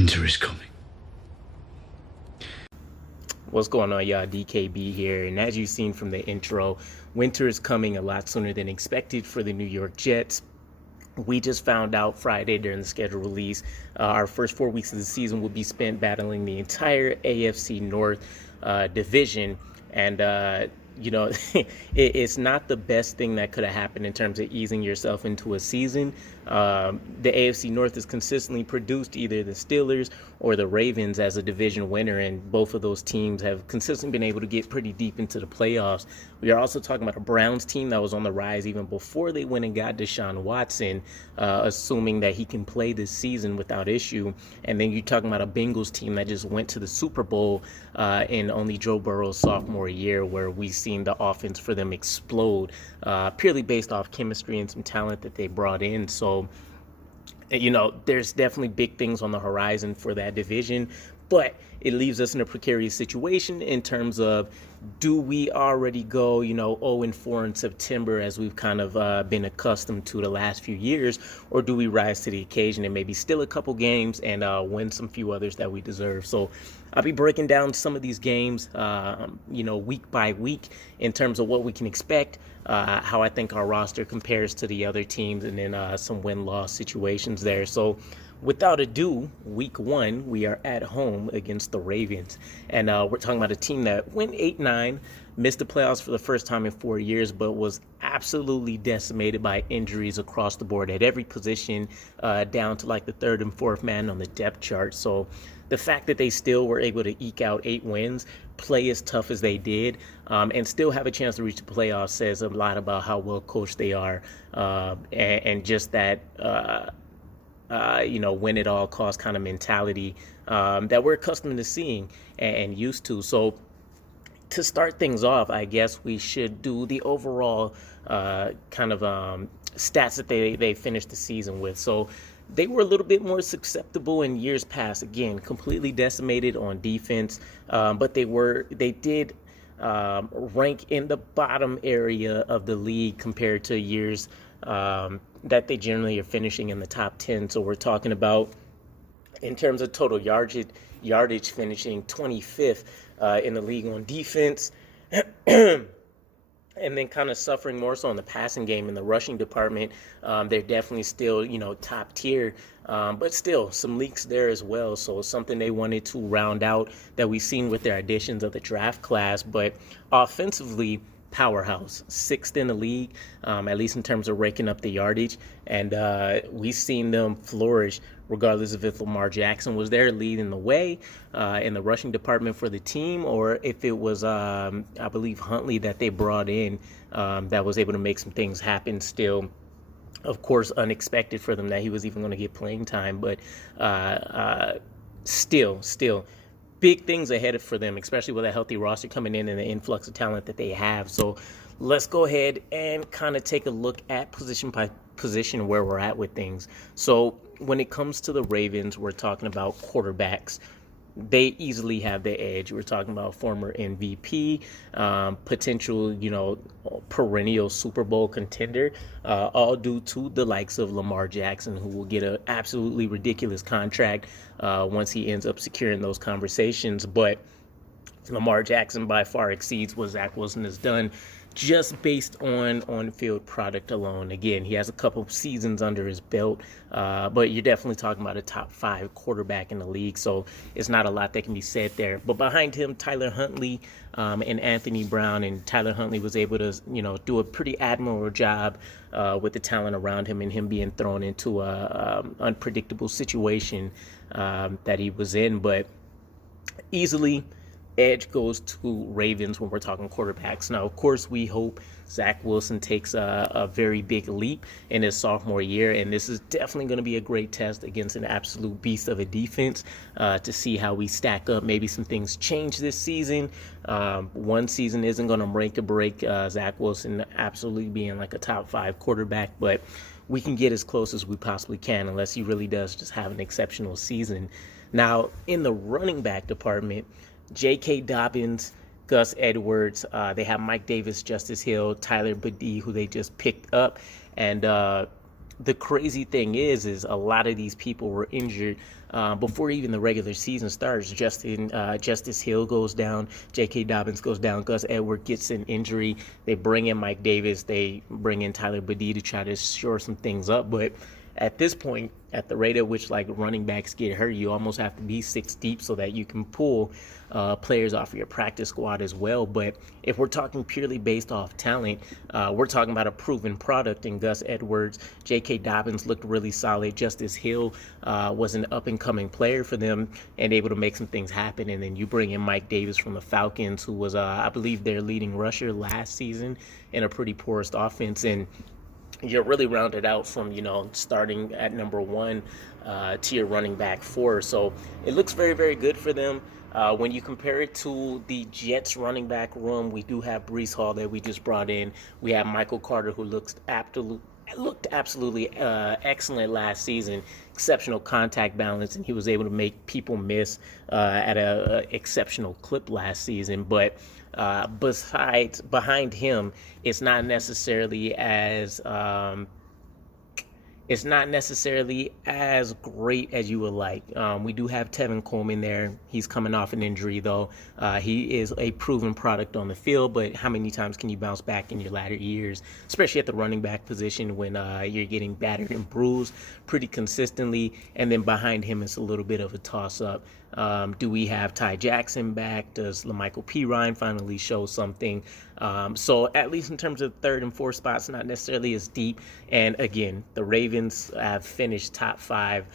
Winter is coming. What's going on, y'all? DKB here, and as you've seen from the intro, winter is coming a lot sooner than expected for the New York Jets. We just found out Friday during the schedule release, our first 4 weeks of the season will be spent battling the entire AFC North division, and it's not the best thing that could have happened in terms of easing yourself into a season. The AFC North has consistently produced either the Steelers or the Ravens as a division winner, and both of those teams have consistently been able to get pretty deep into the playoffs. We are also talking about a Browns team that was on the rise even before they went and got Deshaun Watson, assuming that he can play this season without issue. And then you're talking about a Bengals team that just went to the Super Bowl in only Joe Burrow's sophomore year, where we've seen the offense for them explode purely based off chemistry and some talent that they brought in. So, there's definitely big things on the horizon for that division, but it leaves us in a precarious situation in terms of, do we already go, 0-4 in September as we've kind of been accustomed to the last few years, or do we rise to the occasion and maybe steal a couple games and win some few others that we deserve? So I'll be breaking down some of these games, week by week in terms of what we can expect, how I think our roster compares to the other teams, and then some win-loss situations there. So without ado, week 1, we are at home against the Ravens. And we're talking about a team that went 8-9, missed the playoffs for the first time in 4 years, but was absolutely decimated by injuries across the board at every position, down to like the third and fourth man on the depth chart. So the fact that they still were able to eke out 8 wins, play as tough as they did, and still have a chance to reach the playoffs says a lot about how well coached they are, and just that win at all cost kind of mentality that we're accustomed to seeing and used to. So to start things off, I guess we should do the overall stats that they finished the season with. So they were a little bit more susceptible in years past. Again, completely decimated on defense, but they did rank in the bottom area of the league compared to years that they generally are finishing in the top 10. So we're talking about, in terms of total yardage finishing 25th in the league on defense, and then kind of suffering more so in the passing game. In the rushing department, they're definitely still, top tier, but still some leaks there as well. So something they wanted to round out that we've seen with their additions of the draft class. But offensively, powerhouse, 6th in the league, at least in terms of raking up the yardage. And we've seen them flourish regardless of if Lamar Jackson was there leading the way in the rushing department for the team, or if it was, I believe, Huntley that they brought in that was able to make some things happen still. Of course, unexpected for them that he was even going to get playing time, but still big things ahead for them, especially with a healthy roster coming in and the influx of talent that they have. So let's go ahead and kind of take a look at position by position where we're at with things. So when it comes to the Ravens, we're talking about quarterbacks. They easily have the edge. We're talking about former MVP, potential, perennial Super Bowl contender, all due to the likes of Lamar Jackson, who will get an absolutely ridiculous contract once he ends up securing those conversations. But Lamar Jackson by far exceeds what Zach Wilson has done just based on on-field product alone. Again, he has a couple seasons under his belt, but you're definitely talking about a top 5 quarterback in the league, so it's not a lot that can be said there. But behind him, Tyler Huntley and Anthony Brown, and Tyler Huntley was able to, do a pretty admirable job with the talent around him and him being thrown into a unpredictable situation that he was in. But easily, edge goes to Ravens when we're talking quarterbacks. Now, of course, we hope Zach Wilson takes a very big leap in his sophomore year, and this is definitely going to be a great test against an absolute beast of a defense to see how we stack up. Maybe some things change this season. One season isn't going to make or break Zach Wilson absolutely being like a top 5 quarterback, but we can get as close as we possibly can unless he really does just have an exceptional season. Now, in the running back department, J.K. Dobbins, Gus Edwards, they have Mike Davis, Justice Hill, Tyler Badie, who they just picked up. And the crazy thing is a lot of these people were injured before even the regular season starts. Justice Hill goes down, J.K. Dobbins goes down, Gus Edwards gets an injury. They bring in Mike Davis, they bring in Tyler Badie to try to shore some things up, but at this point, at the rate at which like running backs get hurt, you almost have to be 6 deep so that you can pull players off of your practice squad as well. But if we're talking purely based off talent, we're talking about a proven product in Gus Edwards. J.K. Dobbins looked really solid. Justice Hill was an up-and-coming player for them and able to make some things happen. And then you bring in Mike Davis from the Falcons, who was, I believe, their leading rusher last season in a pretty porous offense. And you're really rounded out from, starting at number 1 to your running back 4. So it looks very, very good for them. When you compare it to the Jets running back room, we do have Breece Hall that we just brought in. We have Michael Carter, who looked absolutely excellent last season. Exceptional contact balance, and he was able to make people miss at a exceptional clip last season. But behind him, it's not necessarily as great as you would like. We do have Tevin Coleman there. He's coming off an injury, though. He is a proven product on the field, but how many times can you bounce back in your latter years, especially at the running back position when you're getting battered and bruised pretty consistently? And then behind him, it's a little bit of a toss-up. Do we have Ty Jackson back? Does LaMichael Pirine finally show something? So at least in terms of 3rd and 4th spots, not necessarily as deep. And again, the Ravens have finished top 5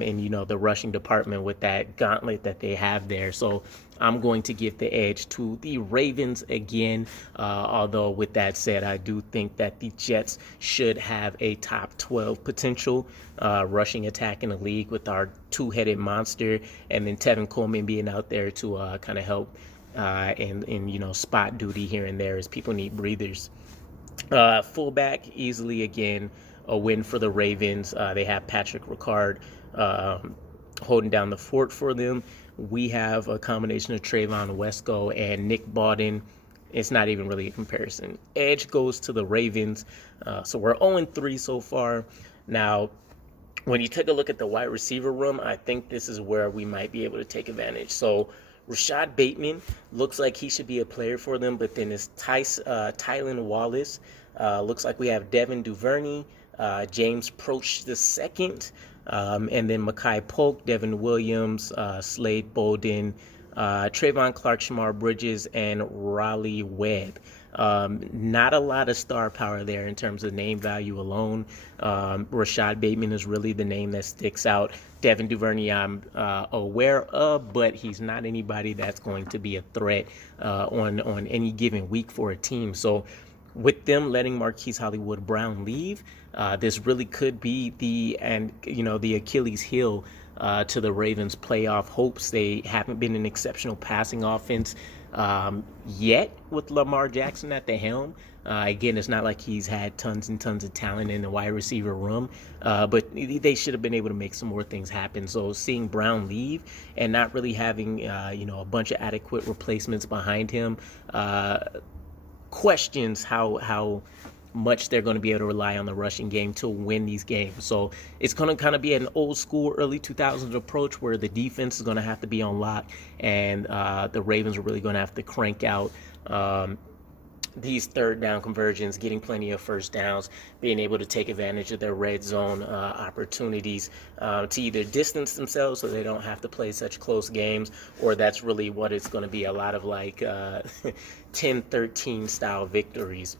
in the rushing department with that gauntlet that they have there. So I'm going to give the edge to the Ravens again. Although with that said, I do think that the Jets should have a top 12 potential rushing attack in the league with our 2-headed monster, and then Tevin Coleman being out there to kind of help in spot duty here and there as people need breathers. Fullback, easily again a win for the Ravens. They have Patrick Ricard holding down the fort for them. We have a combination of Trayvon Wesco and Nick Bawden. It's not even really a comparison. Edge goes to the Ravens. So we're 0-3 so far. Now, when you take a look at the wide receiver room, I think this is where we might be able to take advantage. So Rashad Bateman looks like he should be a player for them, but then it's Tylan Wallace. Looks like we have Devin Duvernay, James Proch II, and then Mekhi Polk, Devin Williams, Slade Bolden, Trayvon Clark, Shamar Bridges, and Raleigh Webb. Not a lot of star power there in terms of name value alone. Rashad Bateman is really the name that sticks out. Devin Duvernay I'm aware of, but he's not anybody that's going to be a threat on any given week for a team. So with them letting Marquise Hollywood Brown leave, this really could be the Achilles heel to the Ravens' playoff hopes. They haven't been an exceptional passing offense yet with Lamar Jackson at the helm. Again, it's not like he's had tons and tons of talent in the wide receiver room, but they should have been able to make some more things happen. So seeing Brown leave and not really having a bunch of adequate replacements behind him questions how much they're going to be able to rely on the rushing game to win these games. So it's going to kind of be an old school early 2000s approach where the defense is going to have to be on lock, and the Ravens are really going to have to crank out these 3rd down conversions, getting plenty of 1st downs, being able to take advantage of their red zone opportunities to either distance themselves so they don't have to play such close games, or that's really what it's going to be, a lot of like 10-13 style victories.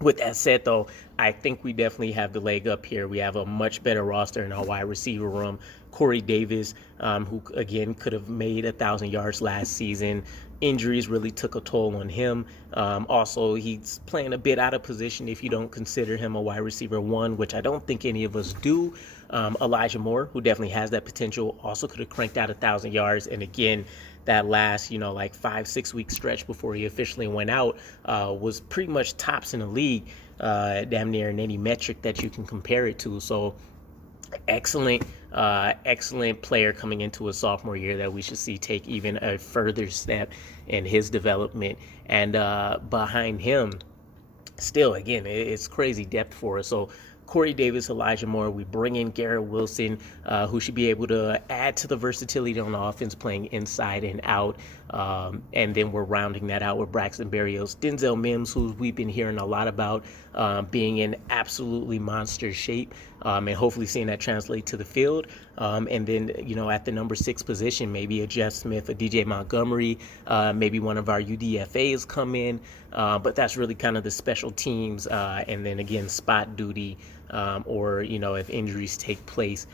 With that said, though, I think we definitely have the leg up here. We have a much better roster in our wide receiver room. Corey Davis, who, again, could have made 1,000 yards last season. Injuries really took a toll on him. Also, he's playing a bit out of position if you don't consider him a wide receiver 1, which I don't think any of us do. Elijah Moore, who definitely has that potential, also could have cranked out 1,000 yards. And again, that last, 5-6 week stretch before he officially went out was pretty much tops in the league, damn near in any metric that you can compare it to. So excellent player coming into a sophomore year that we should see take even a further step in his development. And behind him, still, again, it's crazy depth for us. So Corey Davis, Elijah Moore. We bring in Garrett Wilson, who should be able to add to the versatility on the offense, playing inside and out. And then we're rounding that out with Braxton Berrios, Denzel Mims, who we've been hearing a lot about being in absolutely monster shape, and hopefully seeing that translate to the field. And then, at the number 6 position, maybe a Jeff Smith, a DJ Montgomery, maybe one of our UDFAs come in. But that's really kind of the special teams. And then again, spot duty, or, if injuries take place,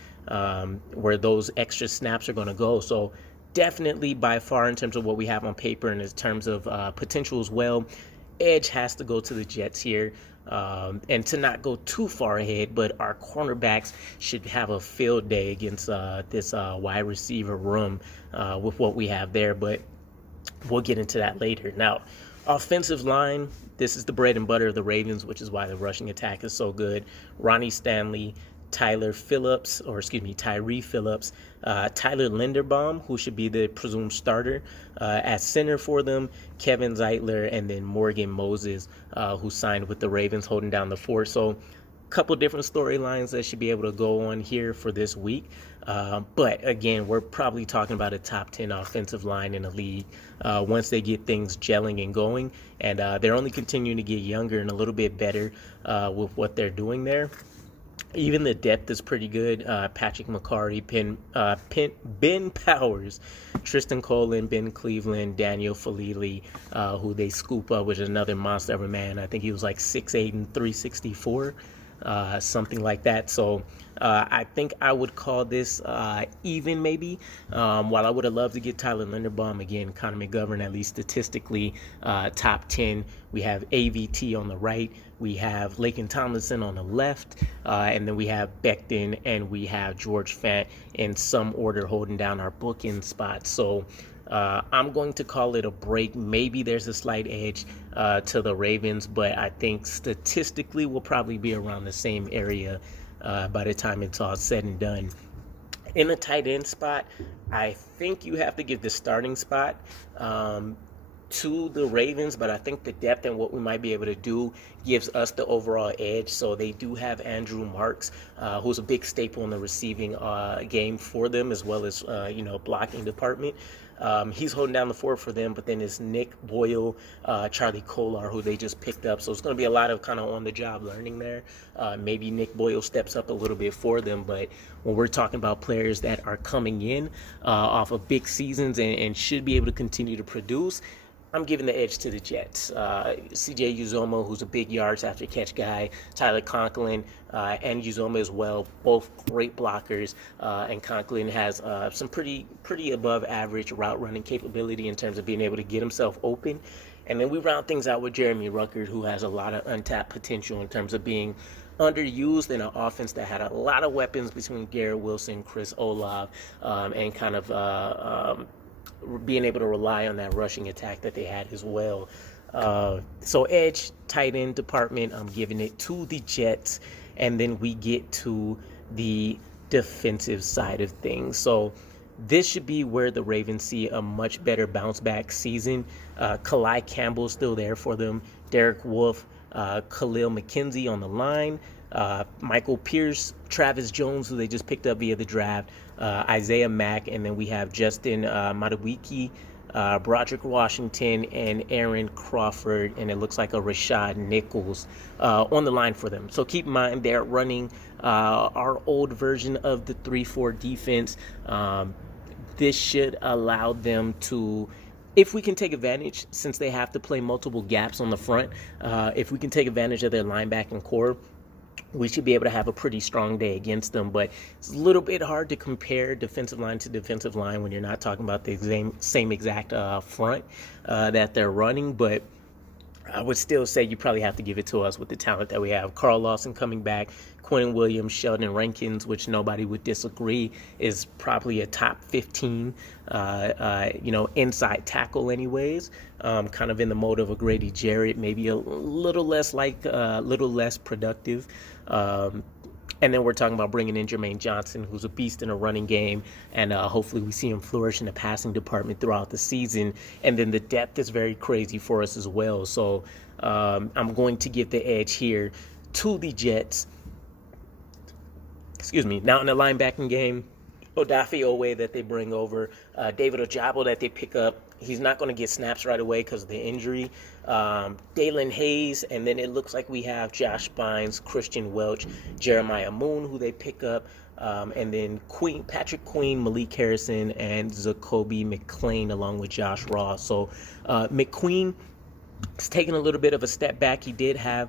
where those extra snaps are going to go. So definitely by far, in terms of what we have on paper and in terms of potential as well, edge has to go to the Jets here. And to not go too far ahead, but our cornerbacks should have a field day against this wide receiver room with what we have there. But we'll get into that later. Now, offensive line, this is the bread and butter of the Ravens, which is why the rushing attack is so good. Ronnie Stanley, Tyree Phillips, Tyler Linderbaum, who should be the presumed starter at center for them, Kevin Zeitler, and then Morgan Moses, who signed with the Ravens, holding down the fort. So a couple different storylines that should be able to go on here for this week. But again, we're probably talking about a top 10 offensive line in the league once they get things gelling and going. And they're only continuing to get younger and a little bit better with what they're doing there. Even the depth is pretty good. Patrick McCarry, Ben Powers, Tristan Coleman, Ben Cleveland, Daniel Falili, who they scoop up, which is another monster of a man. I think he was like 6'8" and 364, something like that. So I think I would call this even maybe. While I would have loved to get Tyler Linderbaum, again, Connor McGovern, at least statistically, top 10. We have AVT on the right. We have Laken Tomlinson on the left. And then we have Becton and we have George Fant in some order holding down our bookend spots. So I'm going to call it a break. Maybe there's a slight edge to the Ravens, but I think statistically we'll probably be around the same area by the time it's all said and done. In the tight end spot, I think you have to give the starting spot to the Ravens, but I think the depth and what we might be able to do gives us the overall edge. So they do have Andrew Marks, who's a big staple in the receiving game for them, as well as blocking department. He's holding down the fort for them, but then it's Nick Boyle, Charlie Kolar, who they just picked up. So it's going to be a lot of kind of on-the-job learning there. Maybe Nick Boyle steps up a little bit for them, but when we're talking about players that are coming in off of big seasons and should be able to continue to produce, I'm giving the edge to the Jets. CJ Uzomah, who's a big yards after catch guy, Tyler Conklin, and Uzomah as well, both great blockers. And Conklin has some pretty above average route running capability in terms of being able to get himself open. And then we round things out with Jeremy Ruckert, who has a lot of untapped potential in terms of being underused in an offense that had a lot of weapons between Garrett Wilson, Chris Olave, and kind of being able to rely on that rushing attack that they had as well. So edge, tight end department, I'm giving it to the Jets. And then we get to the defensive side of things. So this should be where the Ravens see a much better bounce back season. Kalai Campbell's still there for them. Derek Wolfe, Khalil McKenzie on the line. Michael Pierce, Travis Jones, who they just picked up via the draft, Isaiah Mack, and then we have Justin Madubuike, Broderick Washington, and Aaron Crawford, and it looks like a Rashad Nichols on the line for them. So keep in mind they're running our old version of the 3-4 defense. This should allow them to, if we can take advantage, since they have to play multiple gaps on the front, if we can take advantage of their linebacking core, we should be able to have a pretty strong day against them. But it's a little bit hard to compare defensive line to defensive line when you're not talking about the same exact front that they're running. But I would still say you probably have to give it to us with the talent that we have. Carl Lawson coming back, Quentin Williams, Sheldon Rankins, which nobody would disagree is probably a top 15, inside tackle anyways. Kind of in the mode of a Grady Jarrett, maybe a little less productive. And then we're talking about bringing in Jermaine Johnson, who's a beast in a running game, and hopefully we see him flourish in the passing department throughout the season. And then the depth is very crazy for us as well. So I'm going to give the edge here to the Jets. Now in the linebacking game, Odafe Owe that they bring over, David Ojabo that they pick up. He's not going to get snaps right away because of the injury. Dalen Hayes, and then it looks like we have Josh Bynes, Christian Welch, Jeremiah Moon, who they pick up, and then Patrick Queen, Malik Harrison, and Zacoby McClain along with Josh Ross. So McQueen is taking a little bit of a step back. He did have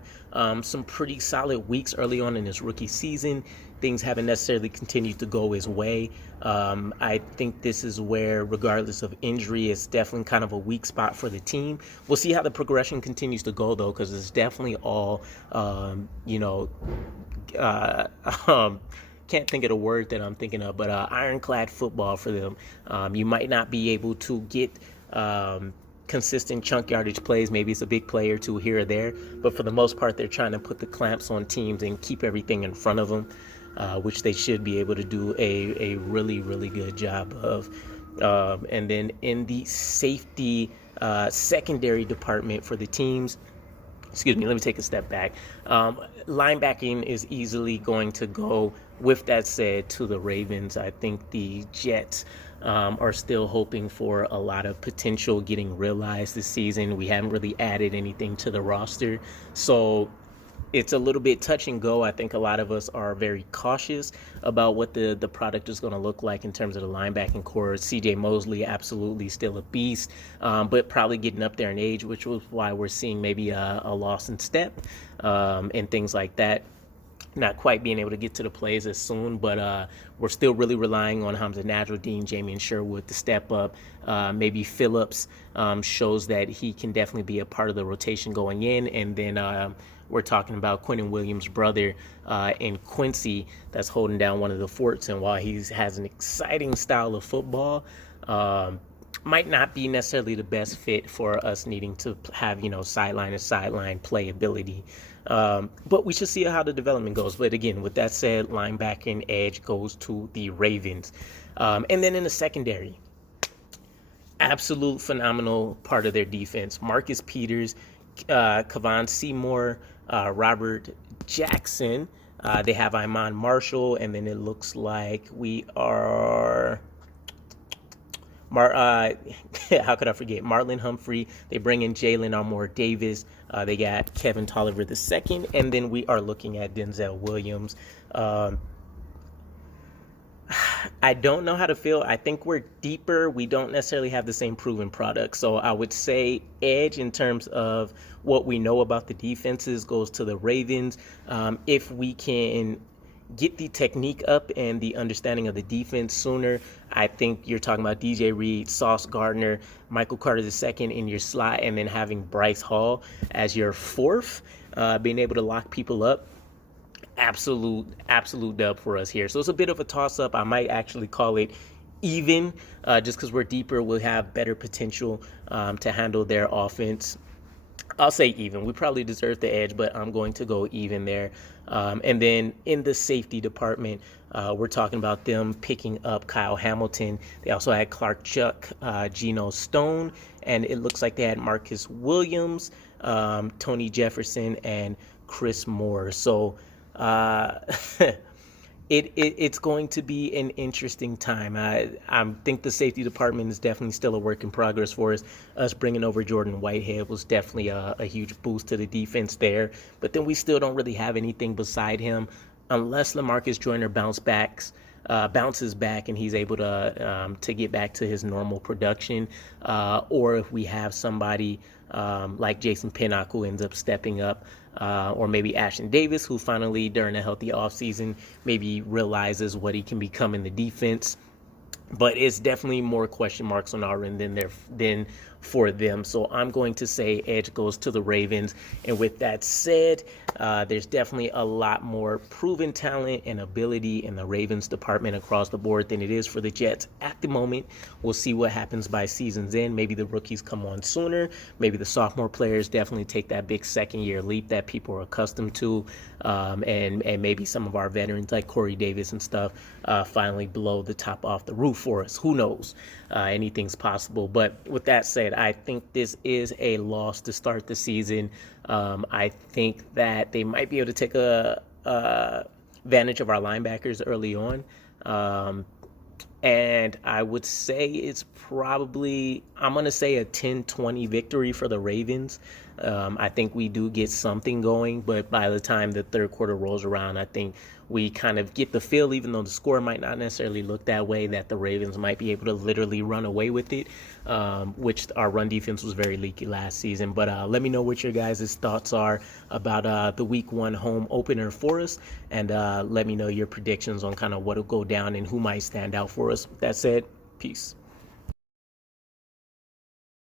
some pretty solid weeks early on in his rookie season. Things haven't necessarily continued to go his way. I think this is where, regardless of injury, it's definitely kind of a weak spot for the team. We'll see how the progression continues to go, though, because it's definitely all, can't think of the word that I'm thinking of, but ironclad football for them. You might not be able to get consistent chunk yardage plays. Maybe it's a big play or two here or there, but for the most part, they're trying to put the clamps on teams and keep everything in front of them, which they should be able to do a really, really good job of. And then in the safety secondary department for the teams, let me take a step back. Linebacking is easily going to go, with that said, to the Ravens. I think the Jets are still hoping for a lot of potential getting realized this season. We haven't really added anything to the roster, so it's a little bit touch and go. I think a lot of us are very cautious about what the product is going to look like in terms of the linebacking core. CJ Mosley, absolutely still a beast, but probably getting up there in age, which was why we're seeing maybe a loss in step and things like that. Not quite being able to get to the plays as soon, but we're still really relying on Hamza Nasruddin, Jamian Sherwood to step up. Maybe Phillips shows that he can definitely be a part of the rotation going in. And then we're talking about Quentin Williams' brother in Quincy that's holding down one of the forts. And while he has an exciting style of football, might not be necessarily the best fit for us needing to have, sideline to sideline playability. But we should see how the development goes. But again, with that said, linebacking edge goes to the Ravens. And then in the secondary, absolute phenomenal part of their defense. Marcus Peters, Kavon Seymour, Robert Jackson. They have Iman Marshall, and then it looks like we are... how could I forget? Marlon Humphrey. They bring in Jalen Armour Davis. They got Kevin Tolliver II, and then we are looking at Denzel Williams. I don't know how to feel. I think we're deeper. We don't necessarily have the same proven product. So I would say edge in terms of what we know about the defenses goes to the Ravens. If we can get the technique up and the understanding of the defense sooner, I think you're talking about DJ Reed, Sauce Gardner, Michael Carter II in your slot, and then having Bryce Hall as your fourth, being able to lock people up. Absolute dub for us here. So it's a bit of a toss-up. I might actually call it even, just because we're deeper. We'll have better potential to handle their offense. I'll say even. We probably deserve the edge, but I'm going to go even there. And then in the safety department, we're talking about them picking up Kyle Hamilton. They also had Clark Chuck, Geno Stone, and it looks like they had Marcus Williams, Tony Jefferson, and Chris Moore. So it's going to be an interesting time. I think the safety department is definitely still a work in progress for us. Us bringing over Jordan Whitehead was definitely a huge boost to the defense there. But then we still don't really have anything beside him unless LaMarcus Joyner bounces back and he's able to get back to his normal production, or if we have somebody like Jason Pinnock who ends up stepping up, or maybe Ashton Davis, who finally during a healthy offseason maybe realizes what he can become in the defense. But it's definitely more question marks on our end than for them. So I'm going to say edge goes to the Ravens. And with that said, there's definitely a lot more proven talent and ability in the Ravens department across the board than it is for the Jets at the moment. We'll see what happens by season's end. Maybe the rookies come on sooner. Maybe the sophomore players definitely take that big second-year leap that people are accustomed to. And maybe some of our veterans like Corey Davis and stuff finally blow the top off the roof for us. Who knows? Anything's possible. But with that said, I think this is a loss to start the season. I think that they might be able to take a advantage of our linebackers early on. And I would say it's probably, I'm going to say a 10-20 victory for the Ravens. I think we do get something going, but by the time the third quarter rolls around, I think we kind of get the feel, even though the score might not necessarily look that way, that the Ravens might be able to literally run away with it, which our run defense was very leaky last season. But let me know what your guys' thoughts are about the week 1 home opener for us, and let me know your predictions on kind of what will go down and who might stand out for us. That said, peace.